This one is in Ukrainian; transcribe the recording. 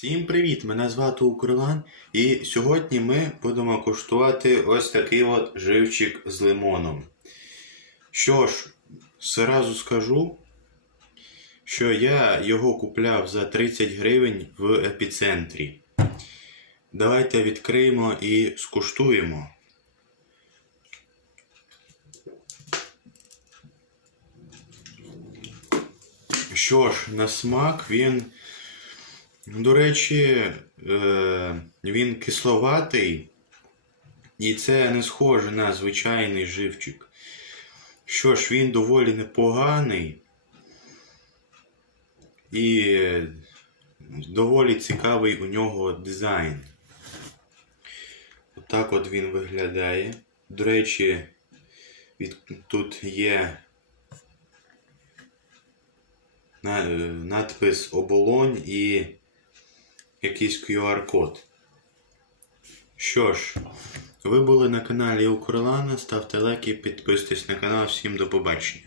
Привіт! Мене звати Укрлан, і сьогодні ми будемо куштувати ось такий от живчик з лимоном. Що ж, зразу скажу, що я його купляв за 30 гривень в епіцентрі. Давайте відкриємо і скуштуємо. Що ж, на смак він. До речі, е, він кисловатий, і це не схоже на звичайний живчик. Що ж, він доволі непоганий і е, доволі цікавий у нього дизайн. Отак от він виглядає. До речі, тут є е, надпис оболонь і якийсь QR-код. Що ж, ви були на каналі Укрлана, ставте лайки, підписуйтесь на канал. Всім до побачення.